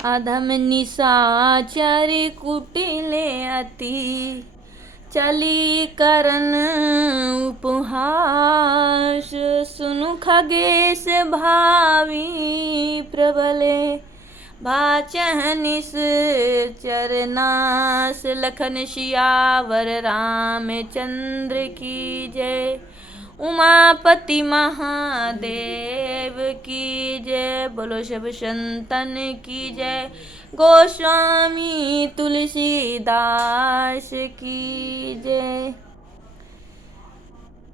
अधम निशाचर कुटिले अति चली करन उपहास। सुनु खगेश भावी प्रबले भाचह निश्चरनाश। लखन सियावर रामचंद्र की जय। उमापति महादेव की जय। बोलो सब संतन की जय। गोस्वामी तुलसीदास की जय।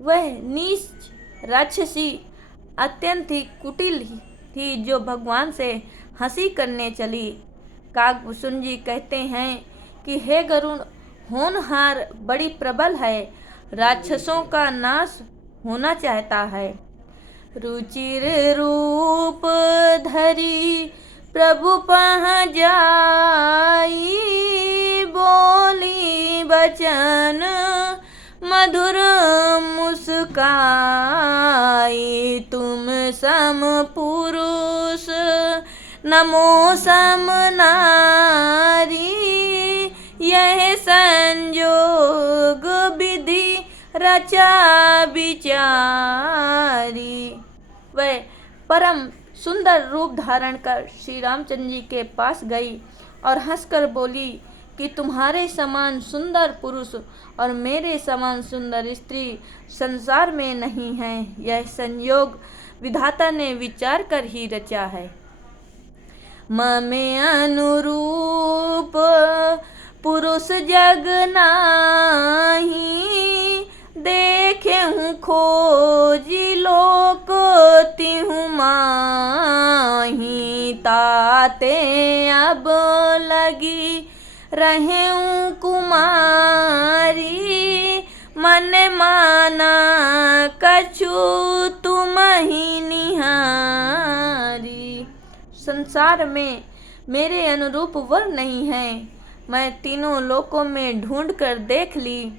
वह नीच राक्षसी अत्यंत ही कुटिल थी जो भगवान से हंसी करने चली। काकभूषण जी कहते हैं कि हे गरुड़, होनहार बड़ी प्रबल है, राक्षसों का नाश होना चाहता है। रुचिर रूप धरी प्रभु पहाँ जाई। बोली बचन मधुर मुस्काई। तुम सम पुरुष नमो सम नारी। यह संयोग विधि रचा विचारी। वह परम सुंदर रूप धारण कर श्री रामचंद्र जी के पास गई और हंसकर बोली कि तुम्हारे समान सुंदर पुरुष और मेरे समान सुंदर स्त्री संसार में नहीं है। यह संयोग विधाता ने विचार कर ही रचा है। ममे अनुरूप पुरुष जग नाही। देखे हूँ खोजी लोक तिहु माही। ताते अब लगी रहे कुमारी। मन माना कछु तुम ही निहारी। संसार में मेरे अनुरूप वर नहीं है। मैं तीनों लोकों में ढूंढ कर देख ली,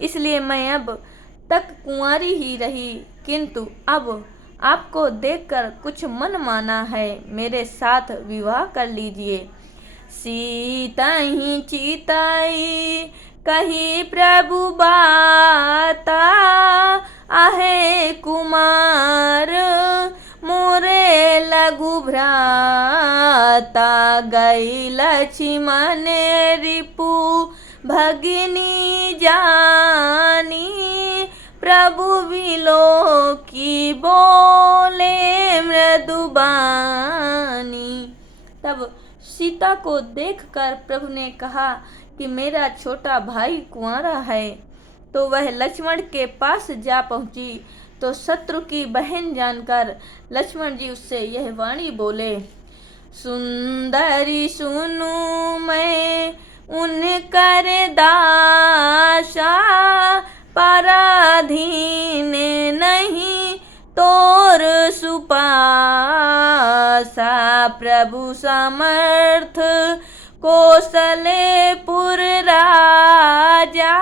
इसलिए मैं अब तक कुंवारी ही रही। किंतु अब आपको देखकर कुछ मन माना है, मेरे साथ विवाह कर लीजिए। सीता ही चिताई कही प्रभु बाता। आहे कुमार मोरे लघु भ्राता। गई लक्ष्मण रिपु भगिनी जानी। प्रभु विलो की बोले मृदुबानी। तब सीता को देखकर प्रभु ने कहा कि मेरा छोटा भाई कुंवारा है। तो वह लक्ष्मण के पास जा पहुंची तो शत्रु की बहन जानकर लक्ष्मण जी उससे यह वाणी बोले। सुंदरी सुनु मैं उनकर दासा। पराधीन नहीं तोर सुपासा। प्रभु समर्थ कौशलेपुर राजा।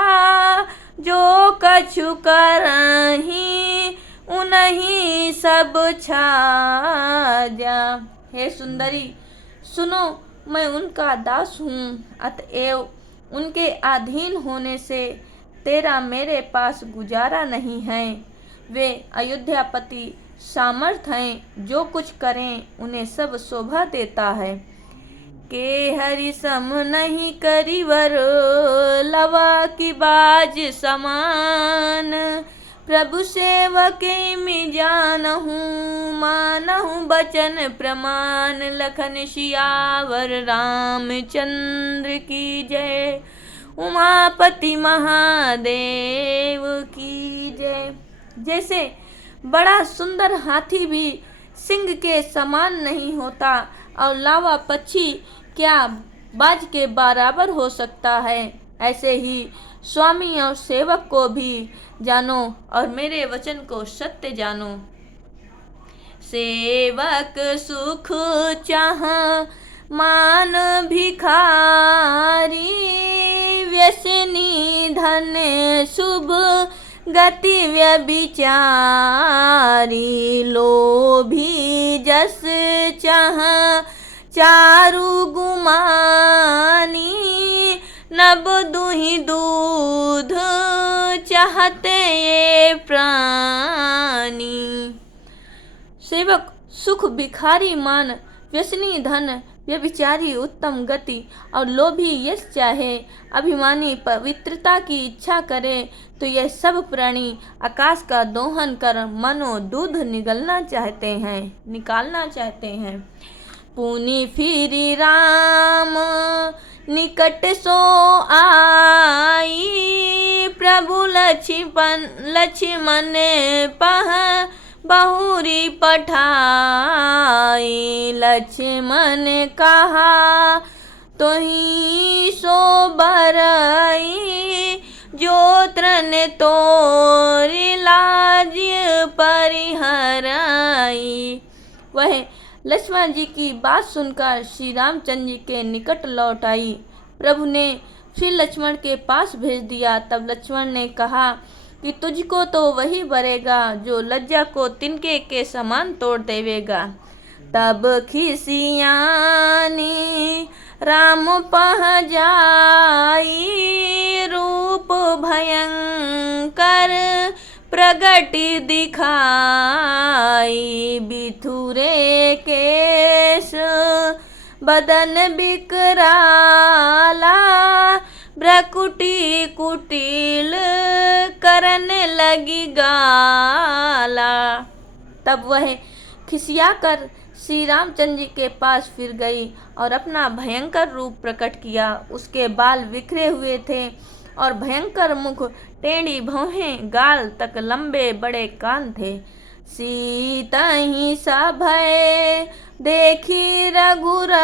जो कछु करही उन्हीं सब छाजा। हे सुंदरी सुनो, मैं उनका दास हूँ, अतएव उनके अधीन होने से तेरा मेरे पास गुजारा नहीं है। वे अयोध्यापति सामर्थ हैं, जो कुछ करें उन्हें सब शोभा देता है। के हरि सम नहीं करिवर लवा की बाज समान। प्रभु सेवक में जानहूँ मानहूँ बचन प्रमाण। लखन सियावर रामचंद्र की जय। उमापति महादेव की जय। जैसे बड़ा सुंदर हाथी भी सिंह के समान नहीं होता और लावा पक्षी क्या बाज के बराबर हो सकता है, ऐसे ही स्वामी और सेवक को भी जानो और मेरे वचन को सत्य जानो। सेवक सुख चाह मान भिखारी। व्यसनी धन शुभ गति व्यभिचारी। लोभी जस चाह चारु गुमानी, नब दुहि दूध चाहते ये प्राणी। सेवक सुख भिखारी मान, व्यसनी धन, व्यभिचारी उत्तम गति और लोभी यश चाहे, अभिमानी पवित्रता की इच्छा करे, तो यह सब प्राणी आकाश का दोहन कर मनो दूध निकालना चाहते हैं। पुनि फिरी राम निकट सो आई, प्रभु लक्ष्मण पह बहुरी पठाई। लक्ष्मण कहा तोहि सो बरई, जो तृण तोरि लाज परिहराई। वह लक्ष्मण जी की बात सुनकर श्री रामचंद्र जी के निकट लौट आई। प्रभु ने फिर लक्ष्मण के पास भेज दिया। तब लक्ष्मण ने कहा कि तुझको तो वही बरेगा जो लज्जा को तिनके के समान तोड़ देवेगा। तब खिसियानी राम पह जाई, रूप भयंकर प्रगट दिखाई। बिथुरे केश बदन बिकराला, भ्रकुटी कुटिल करन लगी गाला। तब वह खिसियाकर श्री रामचंद्र जी के पास फिर गई और अपना भयंकर रूप प्रकट किया। उसके बाल बिखरे हुए थे और भयंकर मुख, टेढ़ी भौहें, गाल तक लंबे बड़े कान थे। सीता ही सा भय देखी रघुरा